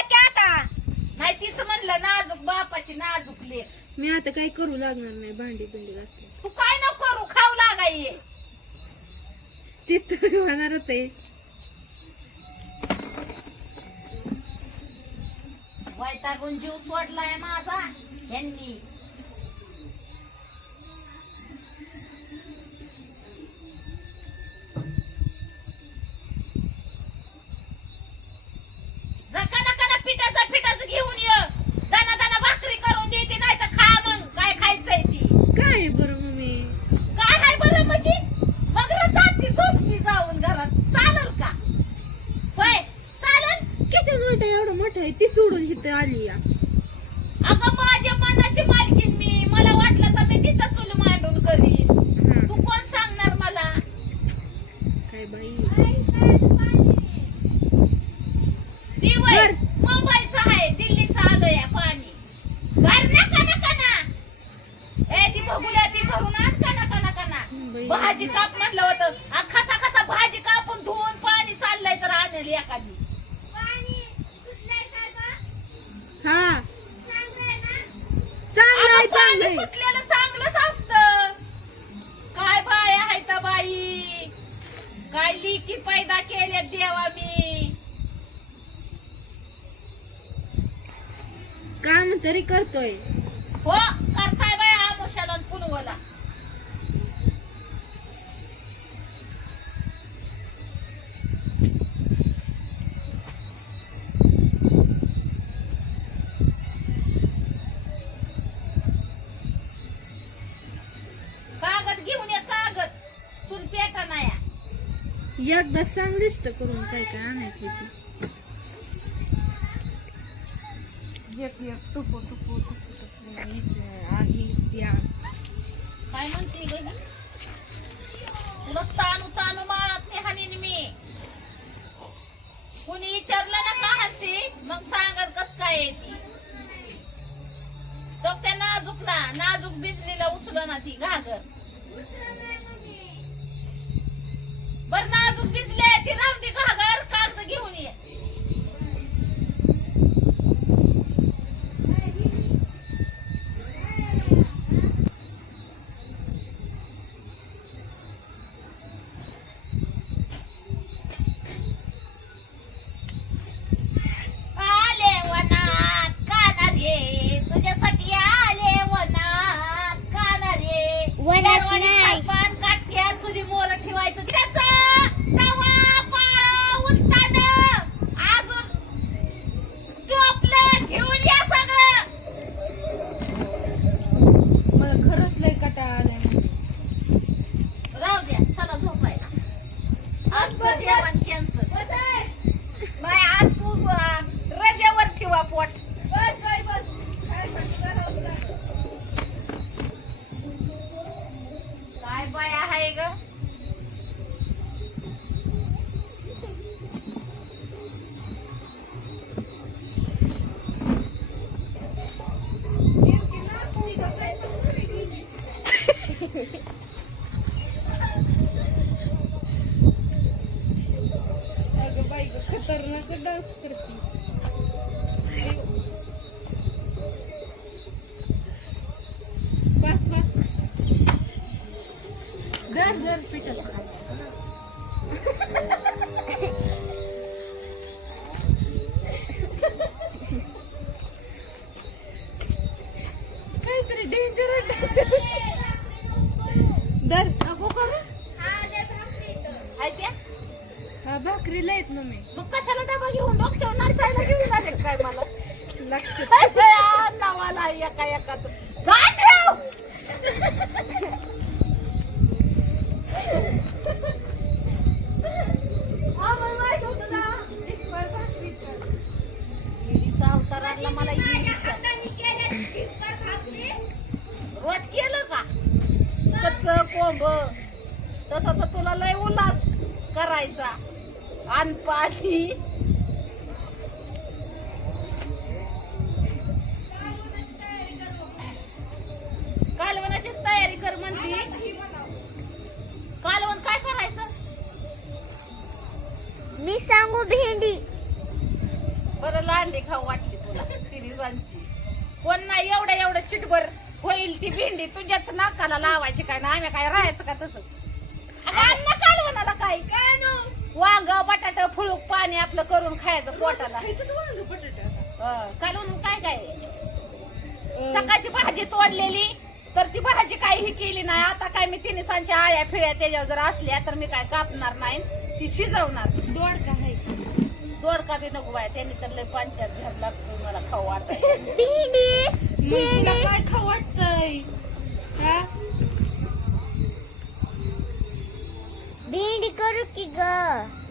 की आता? नाही म्हणलं नाजूक बापाची मी आता काही करू लागणार नाही भांडी पिंडी तू काय न करू खाऊ लागाये ते तर होणारच आहे. वैतागून जीव सोडलाय माझा यांनी. ali, ó. करतोय. हो करताय बाय आमुशाला पुनवला. कागद घेऊन ये कागद. चुल पेटा नाही. एकदा सांग करून काय काय आणायची? एक एक टुपो टुपो टुपो टुपो आधी त्या काय म्हणते ग तुला तानू तानू मारत नाही हानी मी. कुणी विचारलं ना का हसी मग सांगत कस काय ती. तो त्या नाजूकला नाजूक भिजलेला उचल ना ती घागर. भाकरी लयत मम्मी मग कशाला डबा घेऊन डोक्यावर नाचायला घेऊन आले काय मला लक्ष नावाला एका एकाच काय ठेव अवतार आणला मला. रोट केलं का कच्च कोंब तसं तर तुला लय उल्हास करायचा आण पाणी कालवणाचीच तयारी कर म्हणती. कालवण काय करायचं? मी सांगू भेंडी. बरं लांडी खाऊ वाटली तुला तिरिसांची कोण नाही एवढं एवढं चिटभर होईल ती भेंडी. तुझ्याच नाकाला लावायची काय ना आम्ही काय राहायचं का तसं अगं अन्न कालवणाला काय काय वांग बटाट फुळूक पाणी आपलं करून खायचं पोटाला. हं, काय काय? सकाळची भाजी तोडलेली तर ती भाजी काही ही केली नाही. आता काय मी तिने सांच्या आळ्या फिळ्या त्याच्यावर जर असल्या तर मी काय कापणार नाही. ती शिजवणार. दोड का आहे. दोडका बी नको बाय त्यांनी तर लय पंचायत घ्यायला लागतो मला खाऊ मग तुला काय खाऊ वाटतंय? हा? भेंडी करू की ग?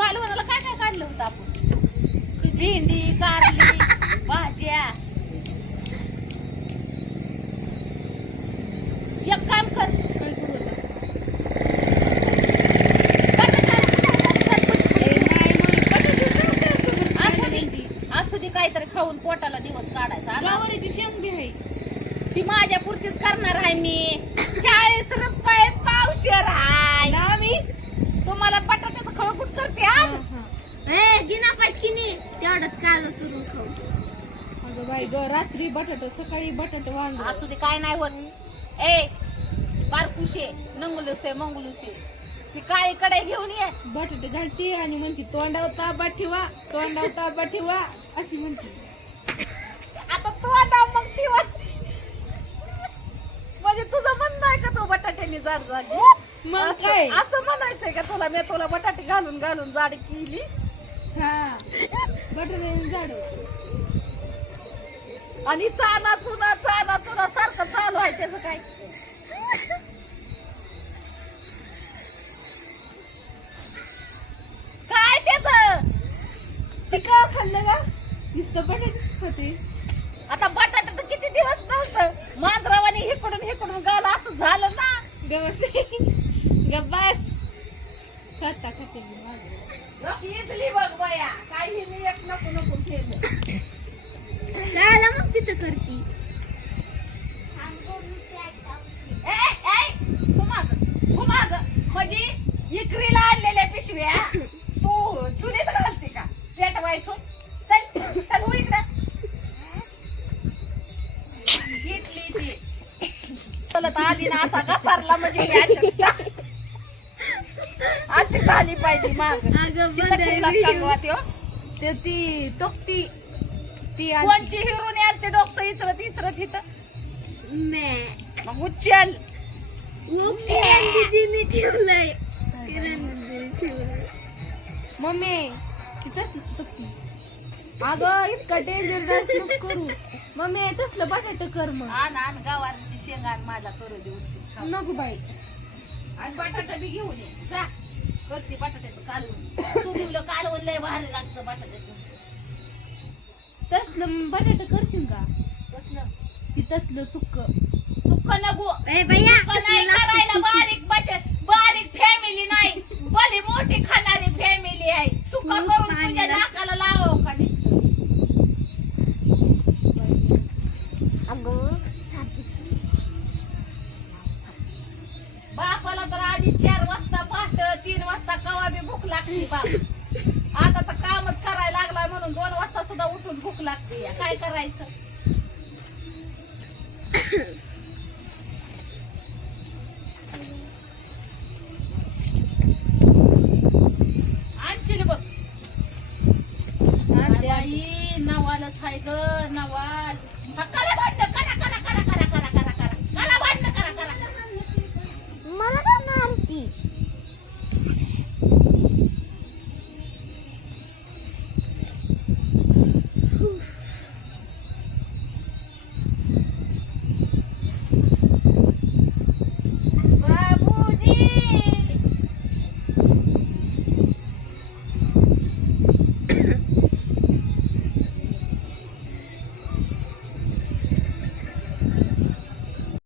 कालवणाला काय काय काढलं होतं आपण? भेंडी कारली भाज्या. एक काम कर आता? असू दे असू दे काहीतरी खाऊन पोटाला दिवस काढायचा आला. गावारीची शेंग बी आहे ती माझ्या पुरतीच करणार आहे मी चाळीस रुपये पावशेर आहे ना मी तुम्हाला बटाट्याचं खळकुट करते हा? ए गिना पटकिनी तेवढंच काल चुरून खाऊ. अगं बाई ग रात्री बटाट सकाळी बटाट वांग. असू दे काय नाही होत. ए बारकुशे नंगुलुसे मंगुलुसे ती काळी कडे घेऊन ये. बटाटे घालते आणि म्हणते तोंडावर ताबा ठेवा तोंडावर ताबा ठेवा अशी म्हणते. आता तू आता मग वाट- म्हणजे तुझं म्हणणं आहे का तो बटाट्याने जाड झाली मग काय? असं म्हणायचंय का तुला? मी तुला बटाटे घालून घालून जाड केली. हा. झाड आणि चाना चुना चाना चुना सारखं चालू आहे त्याचं काय? काय त्याच? ते का खाल्लं का नुसतं बटाटे खाते. आता बटाटा तर किती दिवस नसतं मांजरावानी हिकडून हिकडून गाला असं झालं ना. गबस गब्बास खाता खाते मी. कायला मग तिथं करती. म्हणजे इकरीला आणलेल्या पिशव्या. तू चुलीत घालते का? पेटवायचो. चल चल हो इकडं. घेतली ती. चलत आली ना असा घसारला म्हणजे झाली पाहिजे माग. अगं त्यो. ते ती तोक्ती ती आली. कोणची हिरून याल ते डोकं इचरत इचरत इथं. मे मग उच्चल किरण दीदीने ठेवलंय. किरण दीदीने ठेवलंय. मम्मी. तिथंच तोक्ती अगं इतका डेंजर डान्स करू. मम्मी तसलं बटाट कर मग. आण आण गावाची शेंगा आण माझा करू दे उचल. नको बाई. आणि बटाटा बी घेऊन ये. जा. करते बटाट्याचं लय भारी लागतं बटाट्याचं. तसलं बटाट करशील का? कसलं ती तसलं सुक्क. सुक्क नको. ए भैया सुक्क नाही करायला बारीक बचत बारीक फॅमिली नाही. भली मोठी खाणारी फॅमिली आहे. सुक्क करून तुझ्या. नाकाला लावावं का नुसतं? अगं बापाला तर आधी चार वाजता पहाट तीन वाजता कवा बी भूक लागते बाप. आता तर कामच करायला लागलाय म्हणून दोन वाजता सुद्धा उठून भूक लागते काय करायचं?